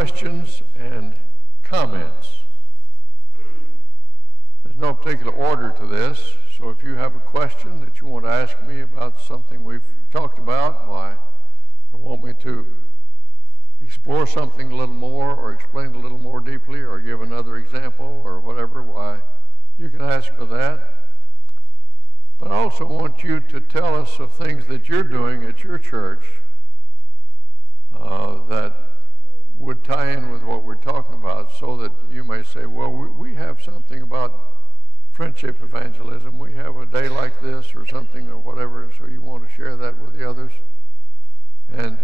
questions and comments. There's no particular order to this, so if you have a question that you want to ask me about something we've talked about, why, or want me to explore something a little more, or explain a little more deeply, or give another example, or whatever, why, you can ask for that. But I also want you to tell us of things that you're doing at your church that would tie in with what we're talking about, so that you may say, well, we have something about friendship evangelism. We have a day like this or something or whatever, and so you want to share that with the others. And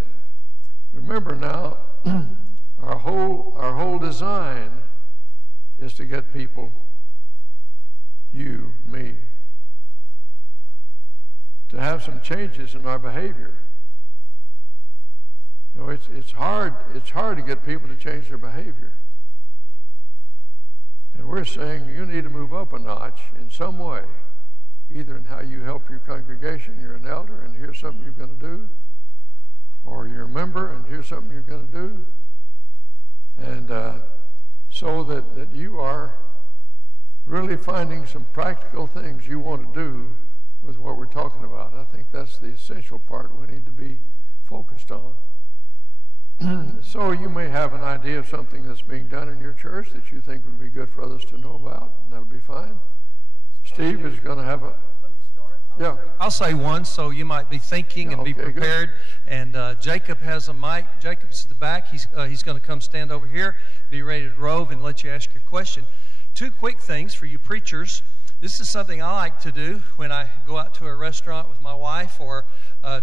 remember now, our whole design is to get people, you, me, to have some changes in our behavior. You know, it's hard to get people to change their behavior. And we're saying you need to move up a notch in some way, either in how you help your congregation. You're an elder, and here's something you're going to do. Or you're a member, and here's something you're going to do. And so that you are really finding some practical things you want to do with what we're talking about. I think that's the essential part we need to be focused on. So you may have an idea of something that's being done in your church that you think would be good for others to know about, and that'll be fine. Steve is going to have a... Let me start. I'll say one, so you might be thinking and be prepared. Good. And Jacob has a mic. Jacob's at the back. He's going to come stand over here, be ready to rove, and let you ask your question. Two quick things for you preachers. This is something I like to do when I go out to a restaurant with my wife, or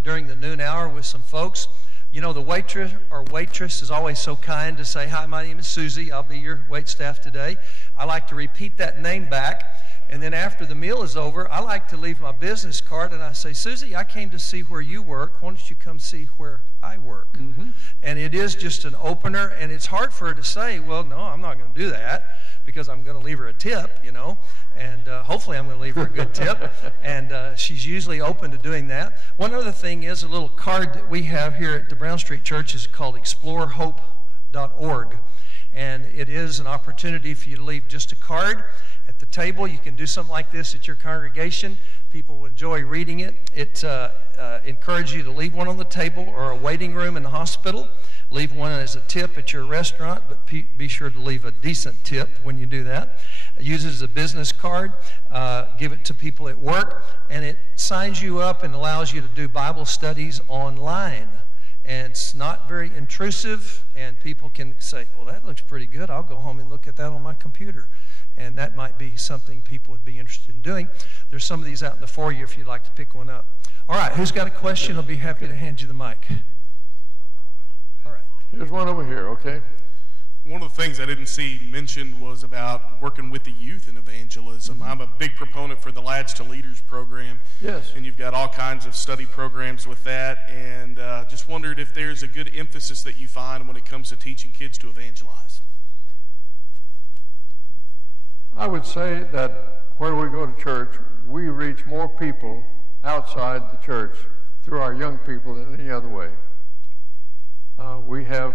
during the noon hour with some folks. You know, the waitress or waitress is always so kind to say, hi, my name is Susie. I'll be your waitstaff today. I like to repeat that name back. And then after the meal is over, I like to leave my business card, and I say, Susie, I came to see where you work. Why don't you come see where I work? Mm-hmm. And it is just an opener, and it's hard for her to say, well, no, I'm not going to do that, because I'm going to leave her a tip, you know, and hopefully I'm going to leave her a good tip, and she's usually open to doing that. One other thing is a little card that we have here at the Brown Street Church is called explorehope.org, and it is an opportunity for you to leave just a card at the table. You can do something like this at your congregation. People will enjoy reading it. It encourages you to leave one on the table or a waiting room in the hospital. Leave one as a tip at your restaurant, but be sure to leave a decent tip when you do that. Use it as a business card. Give it to people at work, and it signs you up and allows you to do Bible studies online. And it's not very intrusive, and people can say, well, that looks pretty good. I'll go home and look at that on my computer. And that might be something people would be interested in doing. There's some of these out in the foyer if you'd like to pick one up. All right, who's got a question? I'll be happy to hand you the mic. All right. Here's one over here, okay? One of the things I didn't see mentioned was about working with the youth in evangelism. Mm-hmm. I'm a big proponent for the Lads to Leaders program. Yes. And you've got all kinds of study programs with that. And just wondered if there's a good emphasis that you find when it comes to teaching kids to evangelize. I would say that where we go to church, we reach more people outside the church through our young people than any other way. We have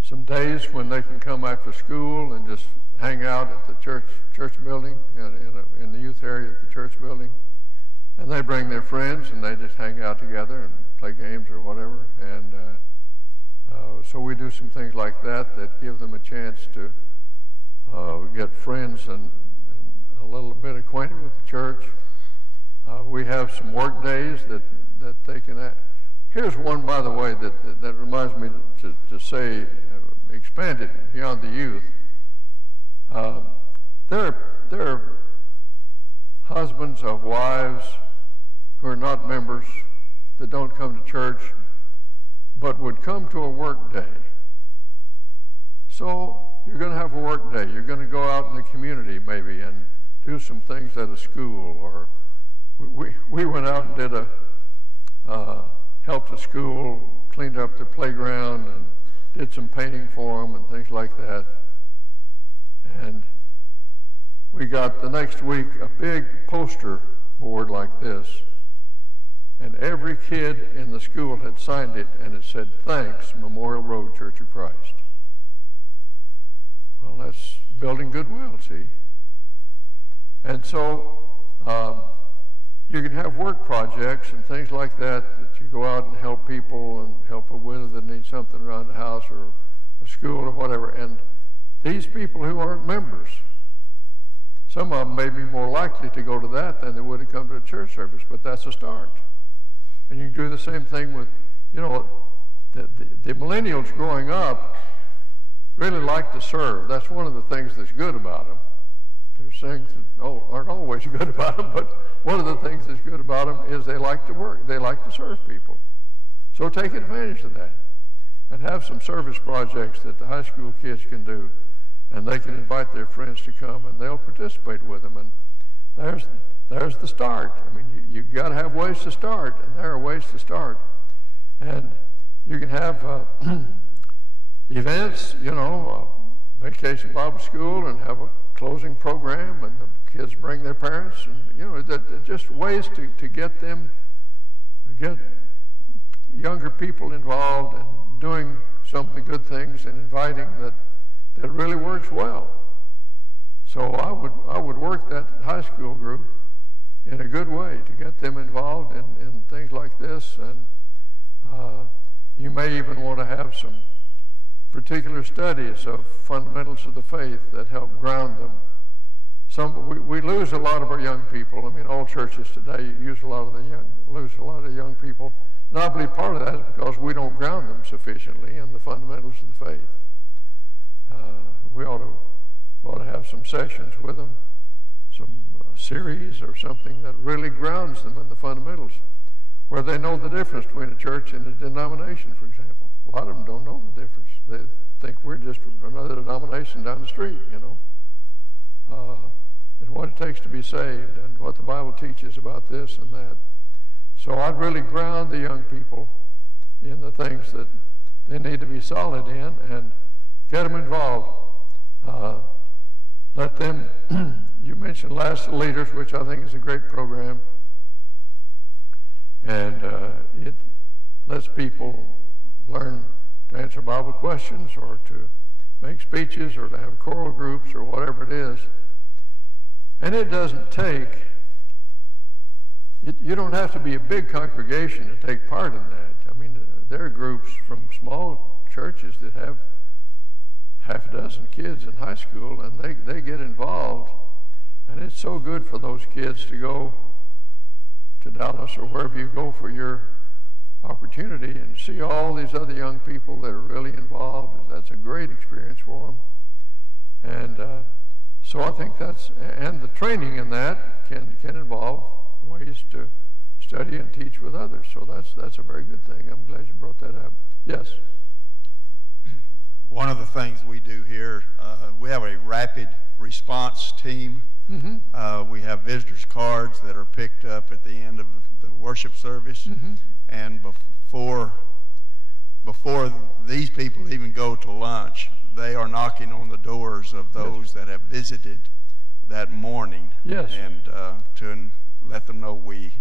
some days when they can come after school and just hang out at the church building, in the youth area at the church building. And they bring their friends, and they just hang out together and play games or whatever. And so we do some things like that give them a chance to get friends and a little bit acquainted with the church. We have some work days that they can. Here's one, by the way, that reminds me to say, expand it beyond the youth. There are husbands of wives who are not members, that don't come to church, but would come to a work day. So you're going to have a work day. You're going to go out in the community maybe and do some things at a school. Or we went out and did helped a school, cleaned up their playground, and did some painting for them and things like that. And we got the next week a big poster board like this, and every kid in the school had signed it, and it said, "Thanks, Memorial." see. And so you can have work projects and things like that you go out and help people and help a widow that needs something around the house or a school or whatever. And these people who aren't members, some of them may be more likely to go to that than they would have come to a church service, but that's a start. And you can do the same thing with, you know, the millennials growing up really like to serve. That's one of the things that's good about them. There's things that aren't always good about them, but one of the things that's good about them is they like to work. They like to serve people. So take advantage of that and have some service projects that the high school kids can do, and they can invite their friends to come, and they'll participate with them. And there's the start. I mean, you've got to have ways to start, and there are ways to start. And you can have events, you know, Vacation Bible School, and have a closing program, and the kids bring their parents, and you know, just ways to get younger people involved and doing some of the good things and inviting that really works well. So I would work that high school group in a good way to get them involved in things like this, and you may even want to have some particular studies of fundamentals of the faith that help ground them. We lose a lot of our young people. I mean, all churches today lose a lot of young people, and I believe part of that is because we don't ground them sufficiently in the fundamentals of the faith. We ought to have some sessions with them, some series or something that really grounds them in the fundamentals, where they know the difference between a church and a denomination, for example. A lot of them don't know the difference. They think we're just another denomination down the street, you know. And what it takes to be saved and what the Bible teaches about this and that. So I'd really ground the young people in the things that they need to be solid in and get them involved. Let them, you mentioned Last Leaders, which I think is a great program. And it lets people learn to answer Bible questions or to make speeches or to have choral groups or whatever it is. And it doesn't take, you don't have to be a big congregation to take part in that. I mean, there are groups from small churches that have half a dozen kids in high school, and they get involved. And it's so good for those kids to go to Dallas or wherever you go for your opportunity and see all these other young people that are really involved. That's a great experience for them. And so I think and the training in that can involve ways to study and teach with others. So that's a very good thing. I'm glad you brought that up. Yes? One of the things we do here, we have a rapid response team. Mm-hmm. We have visitors cards that are picked up at the end of the worship service. Mm-hmm. And before these people even go to lunch, they are knocking on the doors of those that have visited that morning. Yes. And to let them know we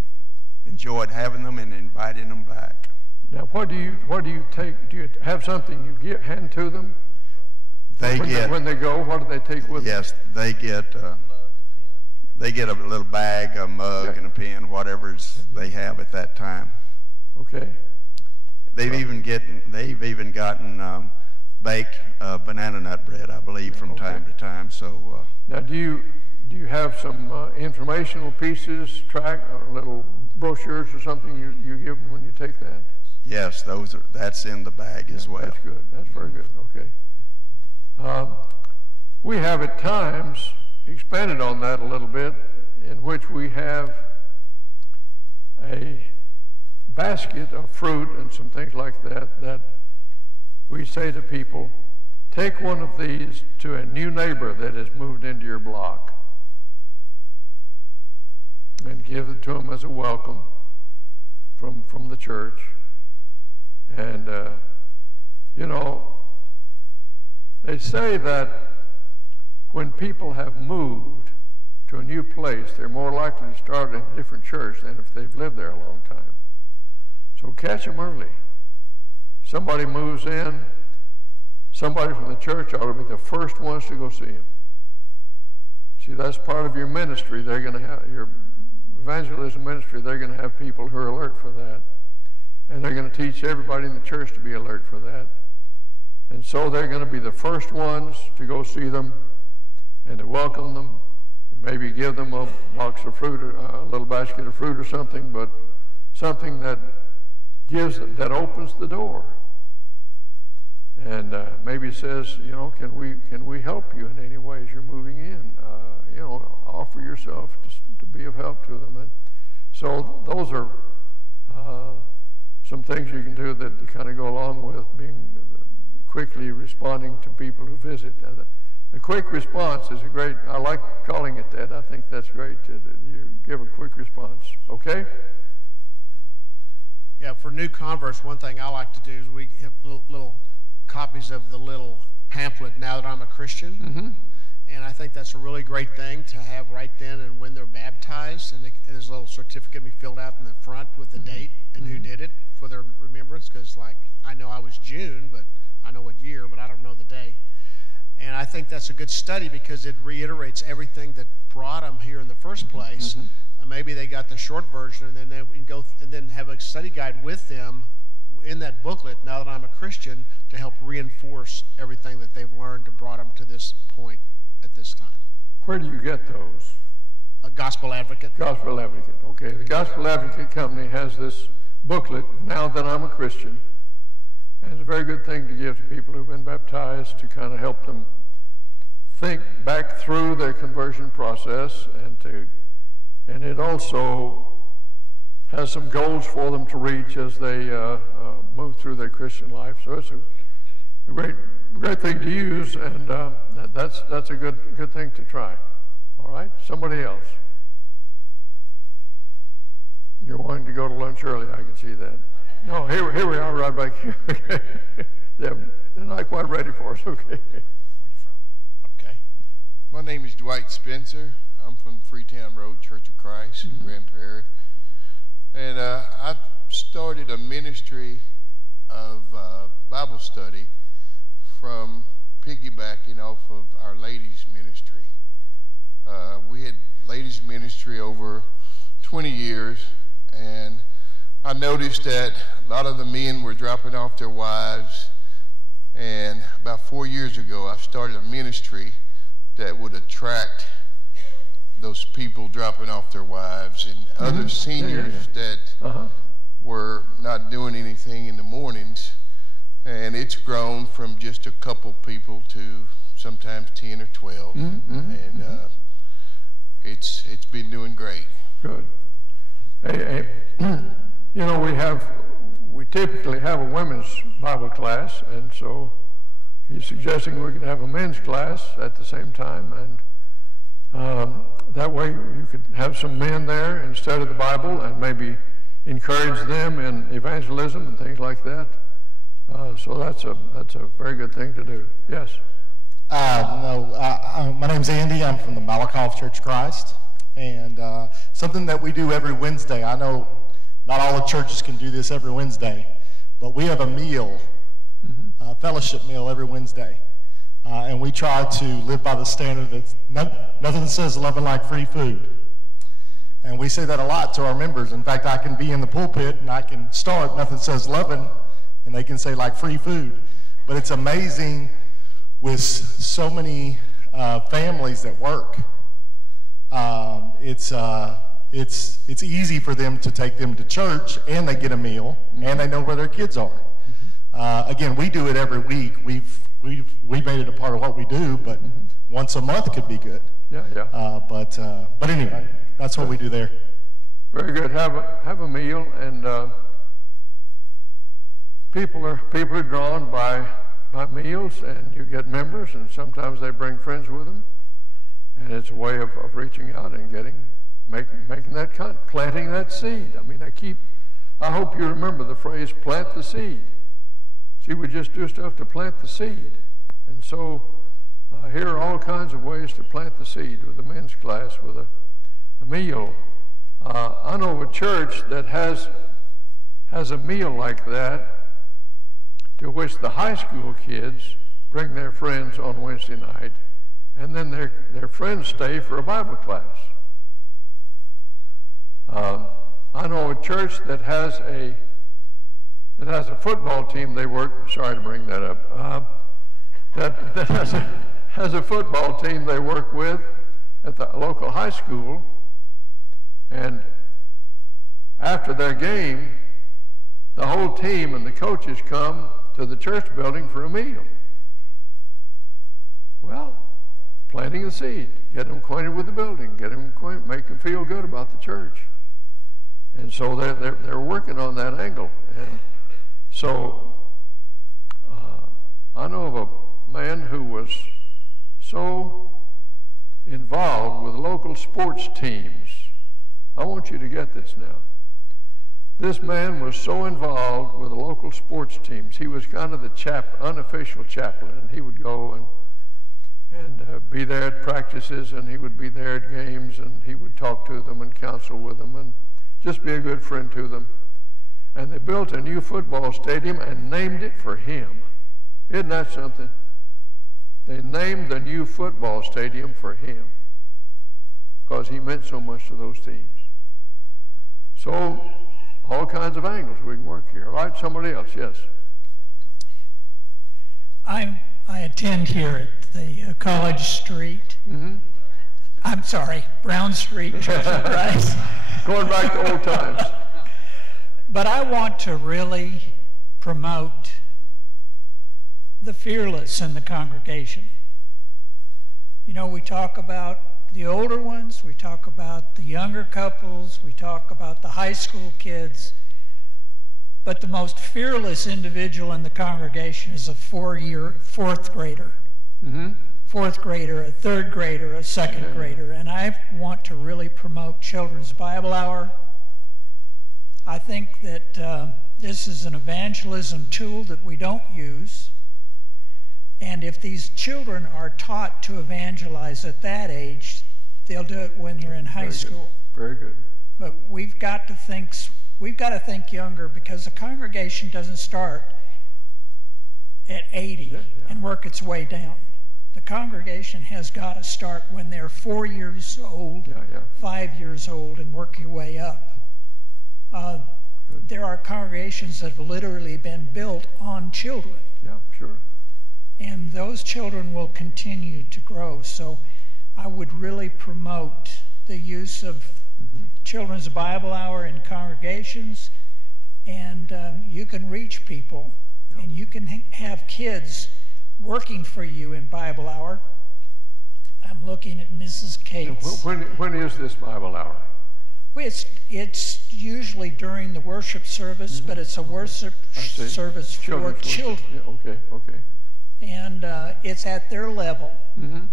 enjoyed having them and inviting them back. Now, what do you take? Do you have something you hand to them? When they go, what do they take with them? Yes, they get a little bag, a mug, and a pen, whatever they have at that time. Okay. They've even gotten baked banana nut bread, I believe, from time to time. So now, do you have some informational pieces, little brochures or something you give them when you take that? Yes, that's in the bag as well. That's good. That's very good. Okay. We have at times expanded on that a little bit, in which we have a basket of fruit and some things like that we say to people, take one of these to a new neighbor that has moved into your block and give it to them as a welcome from the church. And you know, they say that when people have moved to a new place, they're more likely to start in a different church than if they've lived there a long time. So catch them early. Somebody moves in, somebody from the church ought to be the first ones to go see him. See, that's part of your ministry. They're going to have your evangelism ministry. They're going to have people who are alert for that. And they're going to teach everybody in the church to be alert for that. And so they're going to be the first ones to go see them and to welcome them and maybe give them a box of fruit or a little basket of fruit or something, but something that opens the door. And maybe says, you know, can we help you in any way as you're moving in? You know, offer yourself to be of help to them. And so those are some things you can do that kind of go along with being quickly responding to people who visit. The quick response is I like calling it that. I think that's great. You give a quick response. Okay? Yeah, for new converts, one thing I like to do is we have little copies of the little pamphlet, Now That I'm a Christian. Mm-hmm. And I think that's a really great thing to have right then and when they're baptized. And there's a little certificate to be filled out in the front with the date and who did it for their remembrance. Because, like, I know I was June, but I know what year, but I don't know the day. And I think that's a good study because it reiterates everything that brought them here in the first place. Mm-hmm. And maybe they got the short version, and then we can go and then have a study guide with them in that booklet, Now That I'm a Christian, to help reinforce everything that they've learned that brought them to this point at this time. Where do you get those? A Gospel Advocate. Gospel Advocate, okay. The Gospel Advocate Company has this booklet, Now That I'm a Christian. And it's a very good thing to give to people who've been baptized to kind of help them think back through their conversion process, and it also has some goals for them to reach as they move through their Christian life. So it's a great thing to use, and that's a good thing to try. All right, somebody else. You're wanting to go to lunch early, I can see that. No, here we are right back here. Okay. They're not quite ready for us, okay. Where are you from? Okay. My name is Dwight Spencer. I'm from Freetown Road Church of Christ in Grand Prairie. And I started a ministry of Bible study from piggybacking off of our ladies' ministry. We had ladies' ministry over 20 years, and I noticed that a lot of the men were dropping off their wives, and about 4 years ago I started a ministry that would attract those people dropping off their wives and other seniors that were not doing anything in the mornings. And it's grown from just a couple people to sometimes 10 or 12. And it's been doing great. Good. Hey, you know, we typically have a women's Bible class, and so he's suggesting we could have a men's class at the same time, and that way you could have some men there instead of the Bible and maybe encourage them in evangelism and things like that. So that's a very good thing to do. Yes? My name's Andy. I'm from the Malakoff Church of Christ. And something that we do every Wednesday, I know not all the churches can do this every Wednesday, but we have a meal, a fellowship meal every Wednesday. And we try to live by the standard that nothing says loving like free food. And we say that a lot to our members. In fact, I can be in the pulpit and I can start, nothing says loving, and they can say like free food. But it's amazing with so many families that work. It's easy for them to take them to church, and they get a meal, and they know where their kids are. Again, we do it every week. We've made it a part of what we do, but once a month could be good. But anyway, that's what we do there. Very good. Have a meal, and people are drawn by meals, and you get members, and sometimes they bring friends with them, and it's a way of reaching out and making that planting that seed. I mean, I hope you remember the phrase "plant the seed." See, we just do stuff to plant the seed, and so here are all kinds of ways to plant the seed with a men's class, with a meal. I know of a church that has a meal like that, to which the high school kids bring their friends on Wednesday night, and then their friends stay for a Bible class. I know a church that has a football team. They work. Sorry to bring that up. That has a football team they work with at the local high school, and after their game, the whole team and the coaches come to the church building for a meal. Well, planting the seed, get them acquainted with the building, get them acquainted, make them feel good about the church. And so they're working on that angle. And so I know of a man who was so involved with local sports teams. I want you to get this now. This man was so involved with the local sports teams. He was kind of the unofficial chaplain, and he would go and be there at practices, and he would be there at games, and he would talk to them and counsel with them and just be a good friend to them. And they built a new football stadium and named it for him. Isn't that something? They named the new football stadium for him because he meant so much to those teams. So, all kinds of angles we can work here. All right, somebody else, yes. I attend here at the College Street. Mm-hmm. I'm sorry, Brown Street Church of Christ. Going back to old times. But I want to really promote the fearless in the congregation. You know, we talk about the older ones, we talk about the younger couples, we talk about the high school kids, but the most fearless individual in the congregation is a fourth grader. Mm-hmm. Fourth grader, a third grader, a second grader. And I want to really promote Children's Bible Hour. I think that this is an evangelism tool that we don't use. And if these children are taught to evangelize at that age, they'll do it when they're in high school. Very good. But we've got to think younger, because the congregation doesn't start at 80 and work its way down. The congregation has got to start when they're 4 years old, 5 years old, and work your way up. There are congregations that have literally been built on children. Yeah, sure. And those children will continue to grow. So I would really promote the use of Children's Bible Hour in congregations, and you can reach people, and you can have kids working for you in Bible Hour. I'm looking at Mrs. Cates. When is this Bible Hour? Well, it's usually during the worship service, but it's a worship service for children. Yeah, okay. And it's at their level, and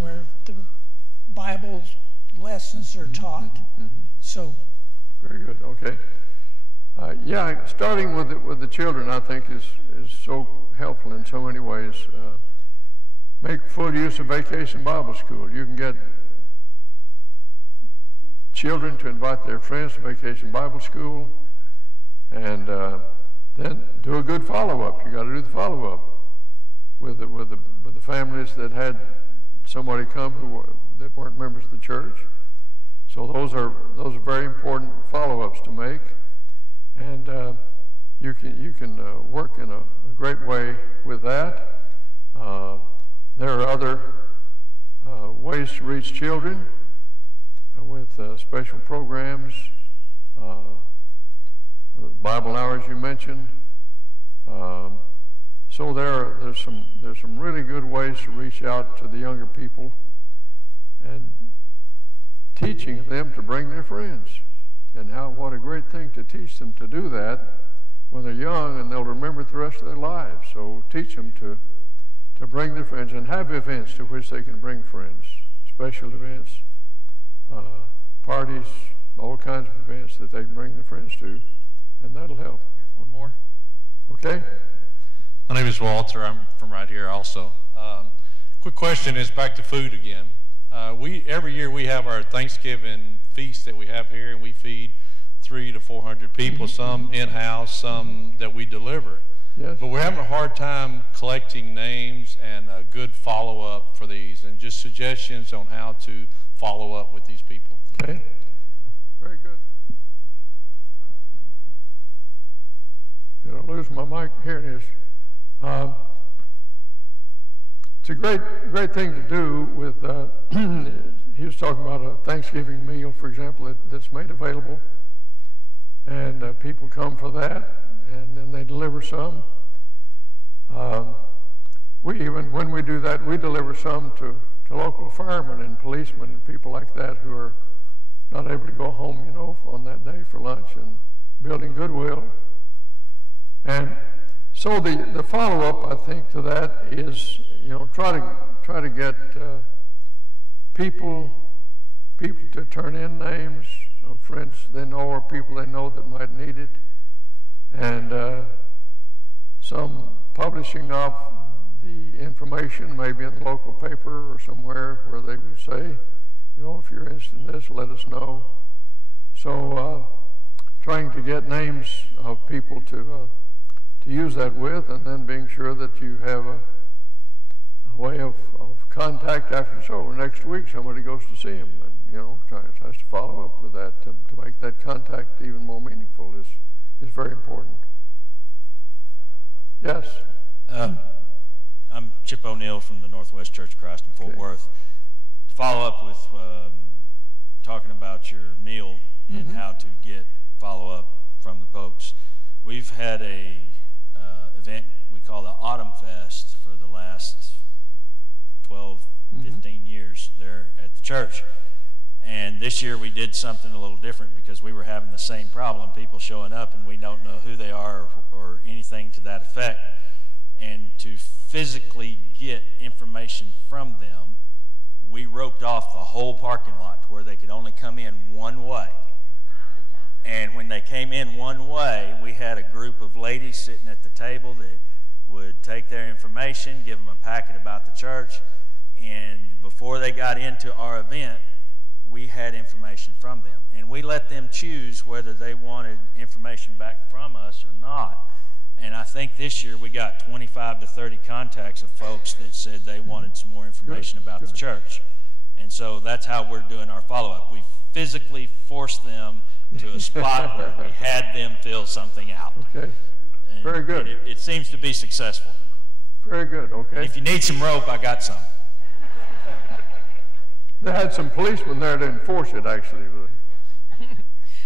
where the Bible lessons are taught. So, very good. Okay. Starting with the children, I think is so helpful in so many ways. Make full use of Vacation Bible School. You can get children to invite their friends to Vacation Bible School, and then do a good follow-up. You got to do the follow-up with the families that had somebody come that weren't members of the church. So those are very important follow-ups to make, and you can work in a great way with that. There are other ways to reach children with special programs, Bible hours you mentioned. So there's some really good ways to reach out to the younger people, and teaching them to bring their friends, and what a great thing to teach them to do that when they're young, and they'll remember it the rest of their lives. So teach them to bring their friends, and have events to which they can bring friends, special events, parties, all kinds of events that they can bring their friends to, and that'll help. One more. Okay. My name is Walter. I'm from right here also. Quick question is back to food again. Every year we have our Thanksgiving feast that we have here, and we feed 300 to 400 people, some in-house, some that we deliver. Yes. But we're having a hard time collecting names and a good follow-up for these, and just suggestions on how to follow up with these people. Okay. Very good. Did I lose my mic? Here it is. It's a great thing to do with, he was talking about a Thanksgiving meal, for example, that's made available. And people come for that, and then they deliver some. When we do that, we deliver some to local firemen and policemen and people like that who are not able to go home, on that day for lunch, and building goodwill. And so the follow-up, I think, to that is, try to get people to turn in names of friends they know or people they know that might need it, and some publishing of the information, maybe in the local paper or somewhere where they would say, if you're interested in this, let us know. So trying to get names of people to use that with, and then being sure that you have a way of contact after it's over. Next week, somebody goes to see him, and tries to follow up with that to make that contact even more meaningful is very important. Yes. I'm Chip O'Neill from the Northwest Church of Christ in Fort Worth. To follow up with talking about your meal and how to get follow-up from the folks, we've had a event we call the Autumn Fest for the last 12, 15 years there at the church. And this year we did something a little different because we were having the same problem, people showing up and we don't know who they are or anything to that effect. And to physically get information from them, we roped off the whole parking lot to where they could only come in one way. And when they came in one way, we had a group of ladies sitting at the table that would take their information, give them a packet about the church, and before they got into our event, we had information from them. And we let them choose whether they wanted information back from us or not. And I think this year we got 25 to 30 contacts of folks that said they wanted some more information about the church. And so that's how we're doing our follow-up. We physically forced them to a spot where we had them fill something out. Okay. And very good. It seems to be successful. Very good. Okay. And if you need some rope, I got some. They had some policemen there to enforce it, actually.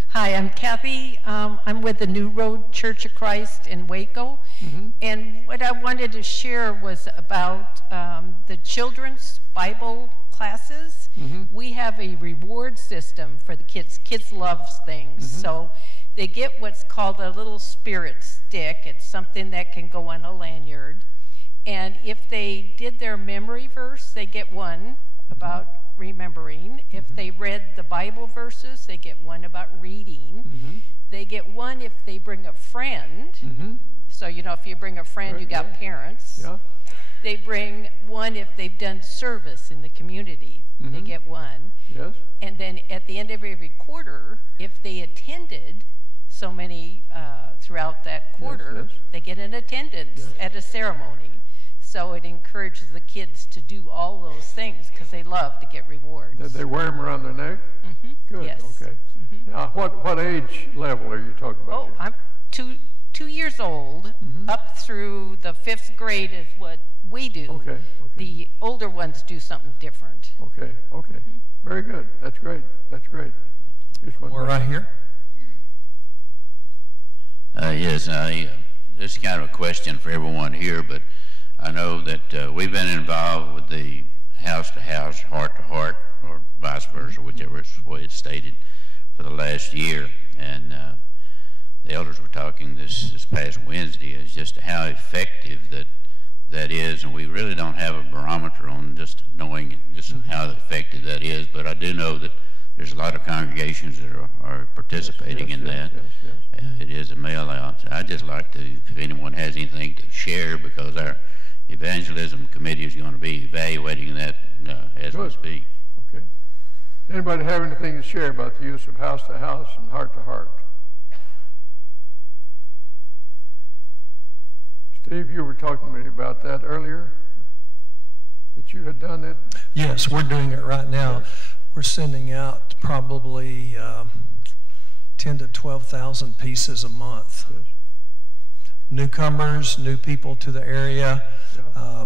Hi, I'm Kathy. I'm with the New Road Church of Christ in Waco. And what I wanted to share was about the children's Bible classes. We have a reward system for the kids. Kids love things. So they get what's called a little spirit stick. It's something that can go on a lanyard. And if they did their memory verse, they get one about remembering. If they read the Bible verses, they get one about reading. They get one if they bring a friend. So, if you bring a friend, you got parents. They bring one if they've done service in the community. They get one. Yes. And then at the end of every quarter, if they attended so many throughout that quarter, they get an attendance at a ceremony. So it encourages the kids to do all those things because they love to get rewards. Did they wear them around their neck? Good. Yes. Okay. Now, what age level are you talking about? Oh, I'm 2 years old. Up through the 5th grade is what we do. Okay. The older ones do something different. Okay. Very good. That's great. Here's one more right here. Yes, this is kind of a question for everyone here, but I know that we've been involved with the house-to-house, heart-to-heart, or vice versa, whichever way it's stated, for the last year. And the elders were talking this past Wednesday as just how effective that is, and we really don't have a barometer on just knowing just how effective that is, but I do know that there's a lot of congregations that are participating in that. It is a mail-out. I'd just like to, if anyone has anything to share, because our evangelism committee is going to be evaluating that as we speak. Okay. Anybody have anything to share about the use of house-to-house and heart-to-heart? Steve, you were talking to me about that earlier, that you had done it? Yes, we're doing it right now. Yes. We're sending out probably 10 to 12,000 pieces a month. Yes. Newcomers, new people to the area. Yeah.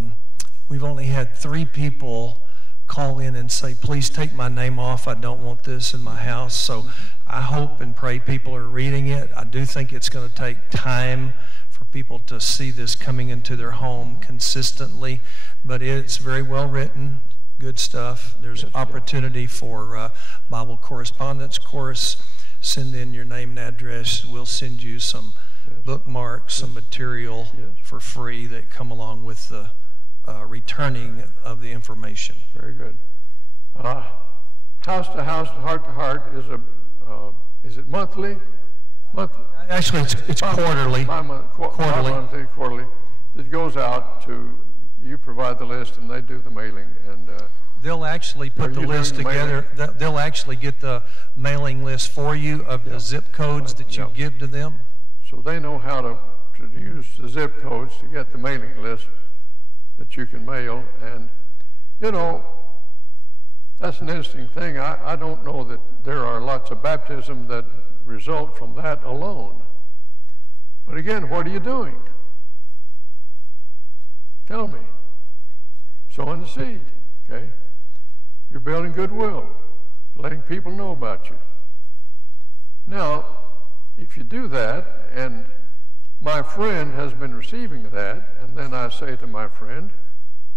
We've only had 3 people call in and say, please take my name off. I don't want this in my house. So I hope and pray people are reading it. I do think it's going to take time for people to see this coming into their home consistently, but it's very well written, good stuff. There's opportunity for Bible correspondence course. Send in your name and address. We'll send you some bookmarks, some material for free that come along with the returning of the information. Very good. House to House, Heart to Heart is it monthly? Monthly. Actually, it's quarterly. Quarterly. It goes out to, you provide the list and they do the mailing, and they'll actually put the list together. They'll actually get the mailing list for you of the zip codes that you give to them. So they know how to use the zip codes to get the mailing list that you can mail. And, you know, that's an interesting thing. I don't know that there are lots of baptism that result from that alone. But again, what are you doing? Tell me. Sowing the seed, okay? You're building goodwill, letting people know about you. Now, if you do that, and my friend has been receiving that, and then I say to my friend,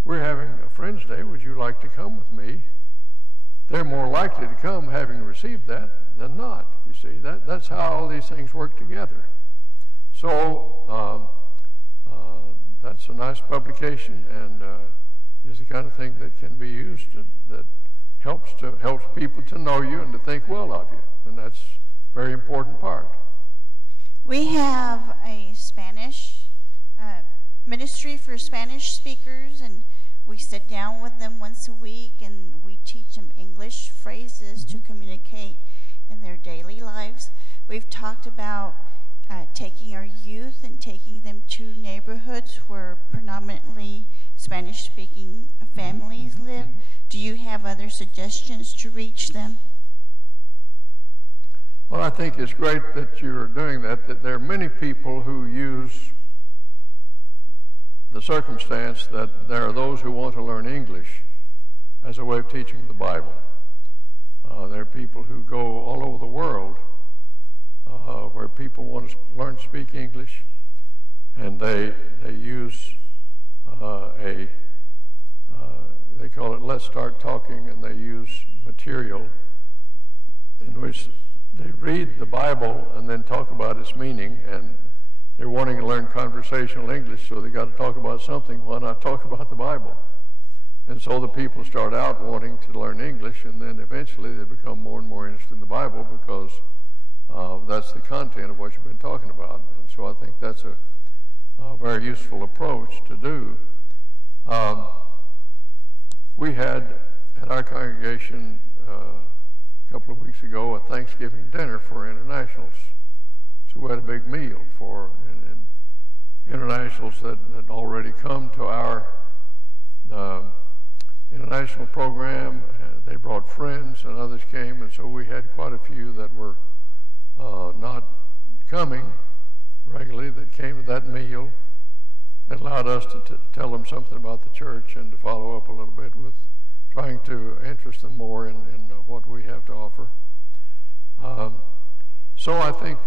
we're having a Friends Day, would you like to come with me? They're more likely to come having received that than not, you see. That's how all these things work together. So that's a nice publication, and is the kind of thing that can be used that helps people to know you and to think well of you, and that's a very important part. We have a Spanish ministry for Spanish speakers, and we sit down with them once a week and we teach them English phrases to communicate in their daily lives. We've talked about taking our youth and taking them to neighborhoods where predominantly Spanish-speaking families live. Do you have other suggestions to reach them? Well, I think it's great that you're doing that there are many people who use the circumstance that there are those who want to learn English as a way of teaching the Bible. There are people who go all over the world where people want to learn to speak English, and they use they call it Let's Start Talking, and they use material in which they read the Bible and then talk about its meaning, and they're wanting to learn conversational English, so they got to talk about something. Why not talk about the Bible? And so the people start out wanting to learn English, and then eventually they become more and more interested in the Bible because that's the content of what you've been talking about. And so I think that's a very useful approach to do. We had at our congregation a couple of weeks ago a Thanksgiving dinner for internationals. So we had a big meal for internationals that had already come to our international program. They brought friends, and others came, and so we had quite a few that were not coming regularly that came to that meal. That allowed us to tell them something about the church and to follow up a little bit with trying to interest them more in what we have to offer. So I think,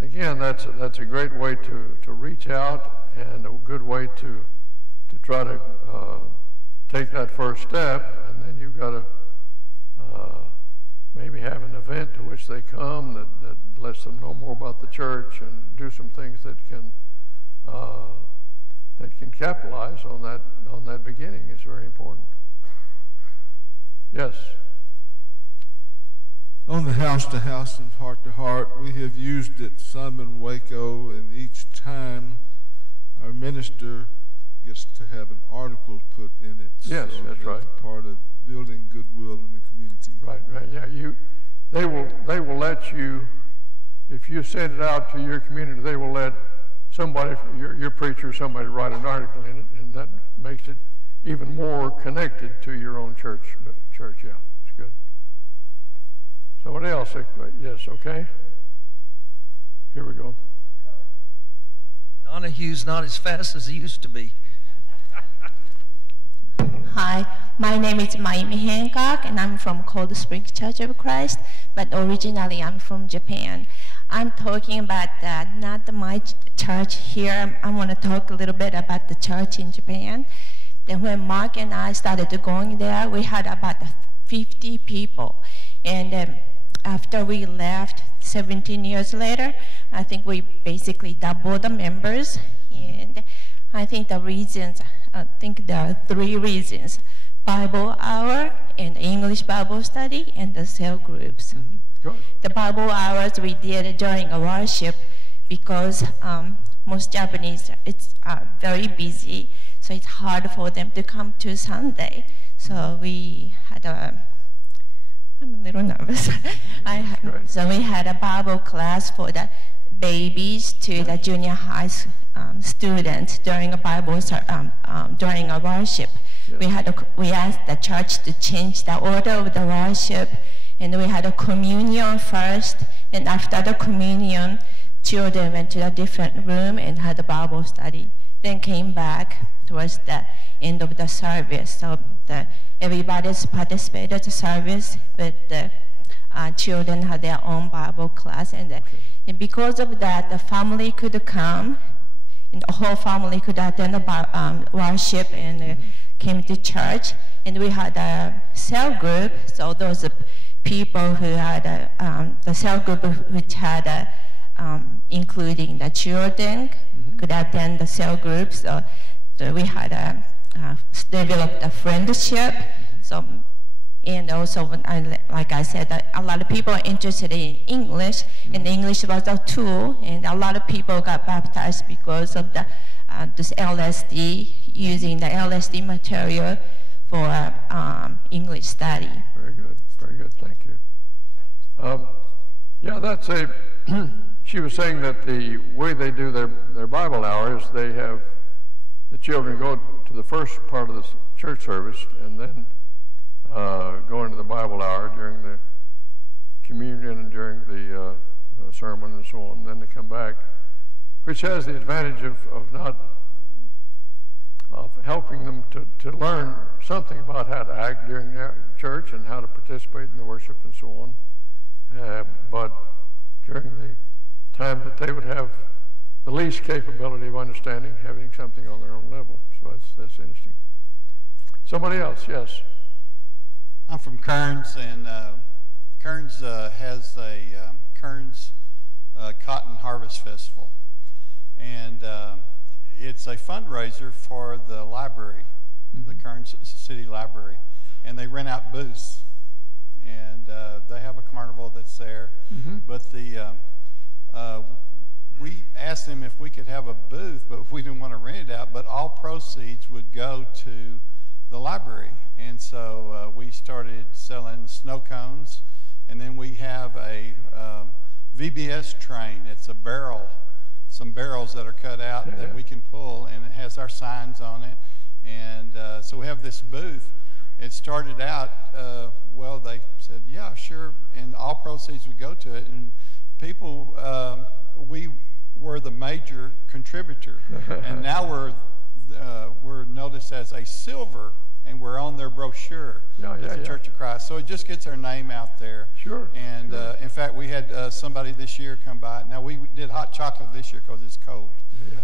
again, that's a great way to reach out and a good way to try to take that first step, and then you've got to maybe have an event to which they come that lets them know more about the church and do some things that can capitalize on that beginning. Is very important. Yes. On the House to House and Heart to Heart, we have used it some in Waco, and each time our minister gets to have an article put in it. Yes, so that's right. Part of building goodwill in the community. Right. Yeah, they will let you, if you send it out to your community, they will let somebody, your preacher, somebody write an article in it, and that makes it even more connected to your own church. Yeah, it's good. Somebody else? Yes, okay. Here we go. Donahue's not as fast as he used to be. Hi, my name is Mayumi Hancock, and I'm from Cold Springs Church of Christ, but originally I'm from Japan. I'm talking about not my church here. I want to talk a little bit about the church in Japan. Then when Mark and I started going there, we had about 50 people. And after we left 17 years later, I think we basically doubled the members. And I think there are 3 reasons: Bible hour, and English Bible study, and the cell groups. The Bible hours we did during a worship because most Japanese are very busy, so it's hard for them to come to Sunday. So we had I'm a little nervous. So we had a Bible class for the babies to the junior high students during a during a worship. We asked the church to change the order of the worship, and we had a communion first, and after the communion, children went to a different room and had a Bible study, then came back towards the end of the service. So everybody's participated in the service, but the children had their own Bible class, and because of that, the family could come, and the whole family could attend the worship and came to church. And we had a cell group, so those people who had the cell group which had including the children could attend the cell groups. So we had developed a friendship. So, and also, like I said, a lot of people are interested in English, and English was a tool, and a lot of people got baptized because of this LSD, using the LSD material for English study. Very good, thank you. Yeah, she was saying that the way they do their Bible hours, they have the children go to the first part of the church service, and then go into the Bible hour during the communion and during the sermon and so on, and then they come back, which has the advantage of helping them to learn something about how to act during their church and how to participate in the worship and so on. But during the time that they would have the least capability of understanding, having something on their own level. So that's interesting. Somebody else, yes. I'm from Kearns, and Kearns has a Kearns Cotton Harvest Festival, and it's a fundraiser for the library, the Kearns City Library, and they rent out booths, and they have a carnival that's there, but we asked them if we could have a booth, but we didn't want to rent it out, but all proceeds would go to the library. And so we started selling snow cones, and then we have a VBS train. It's a barrel, some barrels that are cut out that we can pull, and it has our signs on it. And so we have this booth. It started out, well, they said, yeah, sure, and all proceeds would go to it. And people, we were the major contributor, and now we're noticed as a silver, and we're on their brochure as the Church of Christ. So it just gets our name out there. Sure. And in fact, we had somebody this year come by. Now, we did hot chocolate this year because it's cold. Yeah.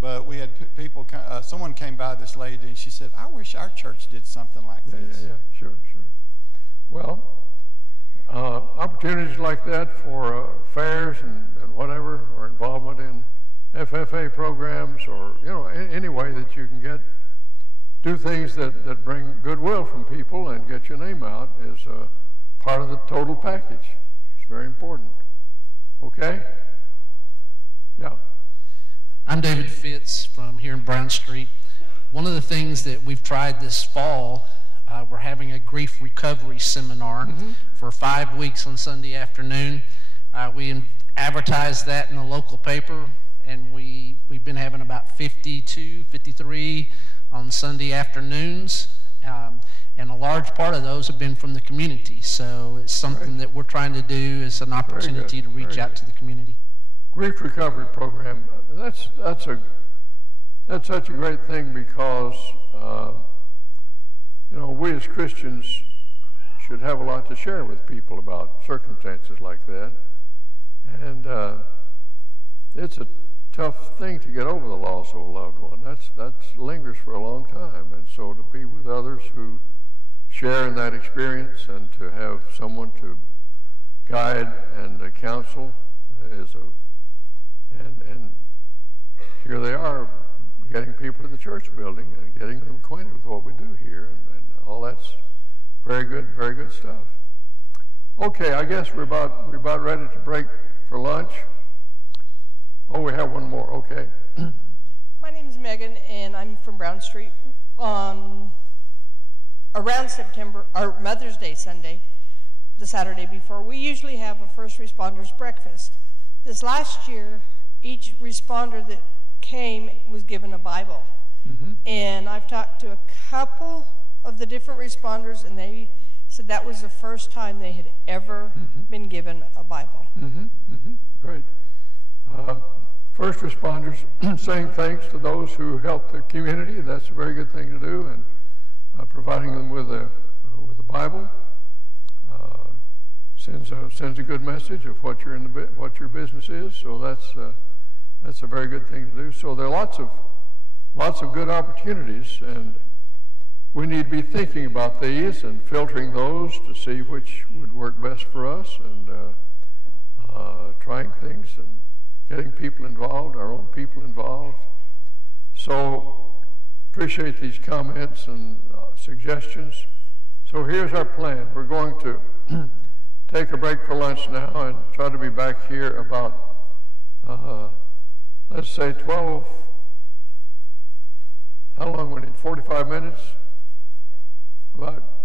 But we had people, someone came by, this lady, and she said, I wish our church did something like this. Yeah, sure. Well, opportunities like that for fairs and whatever, or involvement in FFA programs, or any way that you can do things that bring goodwill from people and get your name out is part of the total package. It's very important. Okay? Yeah. I'm David Fitz from here in Brown Street. One of the things that we've tried this fall, we're having a grief recovery seminar for 5 weeks on Sunday afternoon. We advertised that in the local paper, and we've been having about 52, 53 on Sunday afternoons, and a large part of those have been from the community. So it's something that we're trying to do. It's an opportunity to reach out to the community. Grief recovery program. That's such a great thing because you know, we as Christians should have a lot to share with people about circumstances like that, and it's a tough thing to get over the loss of a loved one. That lingers for a long time, and so to be with others who share in that experience and to have someone to guide and counsel is and here they are getting people to the church building and getting them acquainted with what we do here, and all that's very good stuff. Okay, I guess we're about ready to break for lunch. Oh, we have one more. Okay. My name is Megan, and I'm from Brown Street. Around September, or Mother's Day Sunday, the Saturday before, we usually have a first responders breakfast. This last year, each responder that came was given a Bible. And I've talked to a couple of the different responders, and they said that was the first time they had ever been given a Bible. Great. First responders saying thanks to those who helped the community. That's a very good thing to do, and providing them with a Bible sends a good message of what your business is. So that's a very good thing to do. So there are lots of good opportunities, and we need to be thinking about these and filtering those to see which would work best for us, and trying things and getting people involved, our own people involved. So appreciate these comments and suggestions. So here's our plan. We're going to take a break for lunch now and try to be back here about, let's say 12, how long we need, 45 minutes?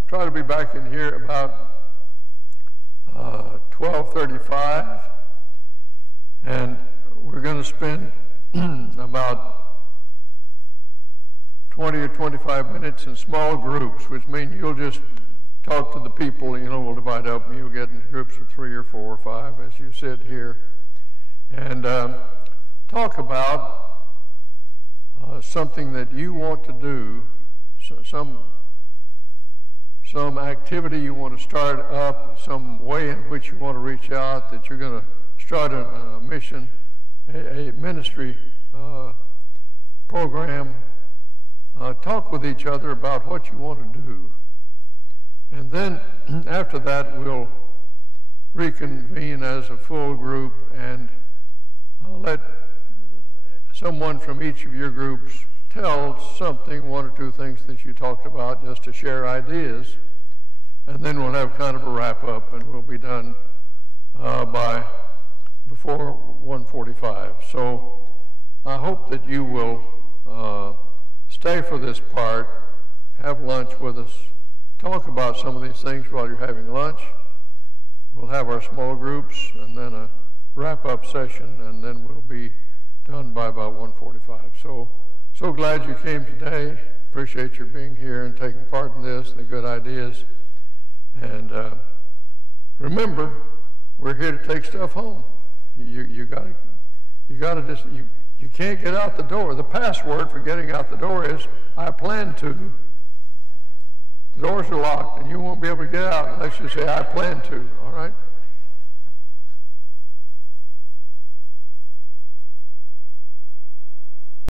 Try to be back in here about 12:35, and we're going to spend about 20 or 25 minutes in small groups, which means you'll just talk to the people, you know, we'll divide up and you'll get in groups of 3 or 4 or 5 as you sit here, and talk about something that you want to do, some activity you want to start up, some way in which you want to reach out, that you're going to start a mission, a ministry program. Talk with each other about what you want to do. And then after that, we'll reconvene as a full group and let someone from each of your groups tell something, 1 or 2 things that you talked about, just to share ideas. And then we'll have kind of a wrap up, and we'll be done before 1:45. So I hope that you will stay for this part, have lunch with us, talk about some of these things while you're having lunch. We'll have our small groups and then a wrap-up session, and then we'll be done by about 1:45. So glad you came today. Appreciate your being here and taking part in this, the good ideas. And remember, we're here to take stuff home. You can't get out the door. The password for getting out the door is, I plan to. The doors are locked, and you won't be able to get out unless you say, I plan to, all right?